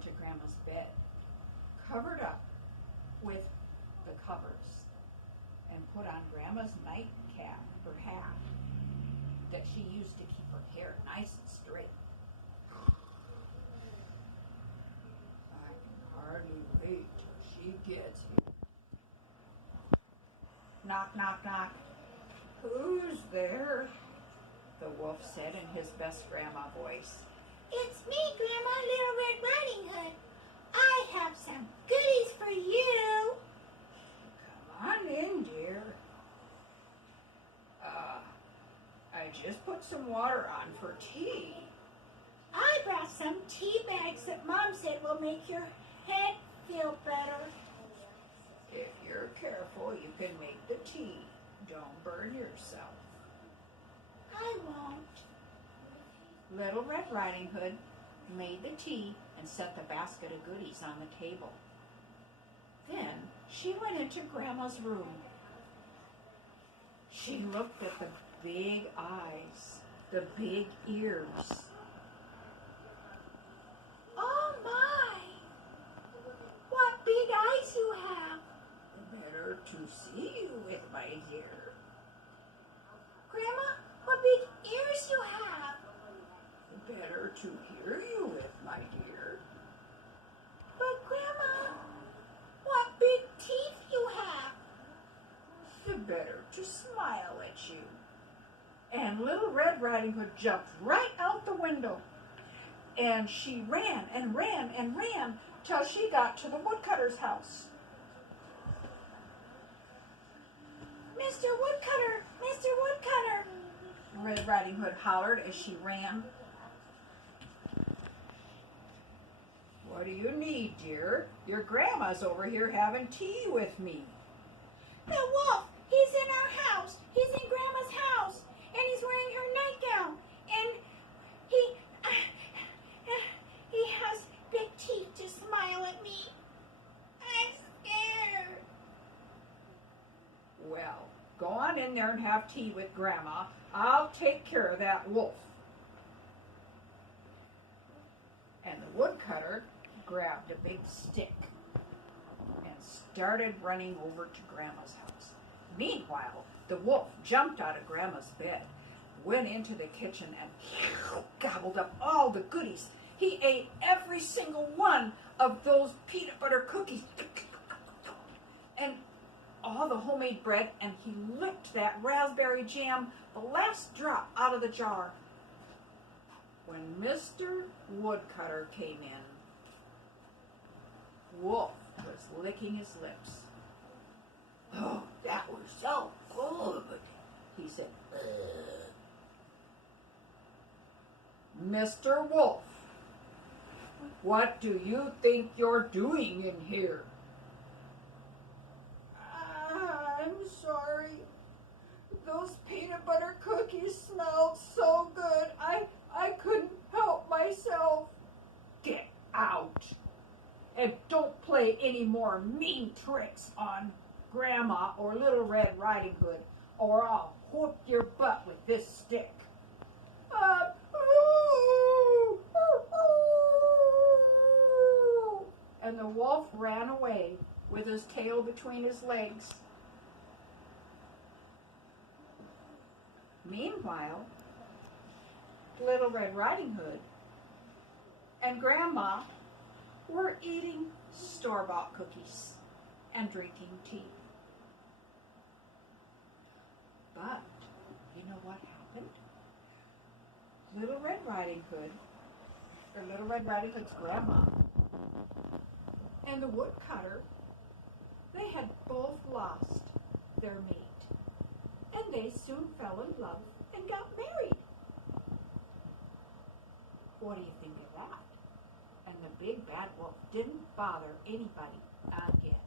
into Grandma's bed, covered up with the covers, and put on Grandma's nightcap, her hat, that she used to keep her hair nice and straight. I can hardly wait till she gets here. Knock, knock, knock. Who's there? The wolf said in his best grandma voice. It's me, Grandma, Little Red Riding Hood. I have some goodies for you. Come on in, dear. I just put some water on for tea. I brought some tea bags that Mom said will make your head feel better. If you're careful, you can make the tea. Don't burn yourself. I won't. Little Red Riding Hood made the tea and set the basket of goodies on the table. Then she went into Grandma's room. She looked at the big eyes, the big ears. Oh my! What big eyes you have! Better to see you with, my dear. Grandma, what big ears you have! Better to hear you with, my dear. But Grandma, what big teeth you have! The better to smile at you. And Little Red Riding Hood jumped right out the window. And she ran and ran and ran till she got to the woodcutter's house. Mr. Woodcutter! Mr. Woodcutter! Red Riding Hood hollered as she ran. What do you need, dear? Your grandma's over here having tea with me. The wolf! He's in our house! He's in Grandma's house! And he's wearing her nightgown! And he has big teeth to smile at me. I'm scared. Well, go on in there and have tea with Grandma. I'll take care of that wolf. And the woodcutter grabbed a big stick and started running over to Grandma's house. Meanwhile, the wolf jumped out of Grandma's bed, went into the kitchen, and gobbled up all the goodies. He ate every single one of those peanut butter cookies and all the homemade bread, and he licked that raspberry jam, the last drop, out of the jar. When Mr. Woodcutter came in, Wolf was licking his lips. Oh, that was so good, he said. Mr. Wolf, what do you think you're doing in here? I'm sorry. Those peanut butter cookies smelled so good. I couldn't help myself. Get out. And don't play any more mean tricks on Grandma or Little Red Riding Hood, or I'll whoop your butt with this stick. And the wolf ran away with his tail between his legs. Meanwhile, Little Red Riding Hood and Grandma were eating store-bought cookies and drinking tea. But you know what happened? Little Red Riding Hood, or Little Red Riding Hood's grandma, and the woodcutter, they had both lost their mate. And they soon fell in love and got married. What do you think of that? And the big bad wolf didn't bother anybody again.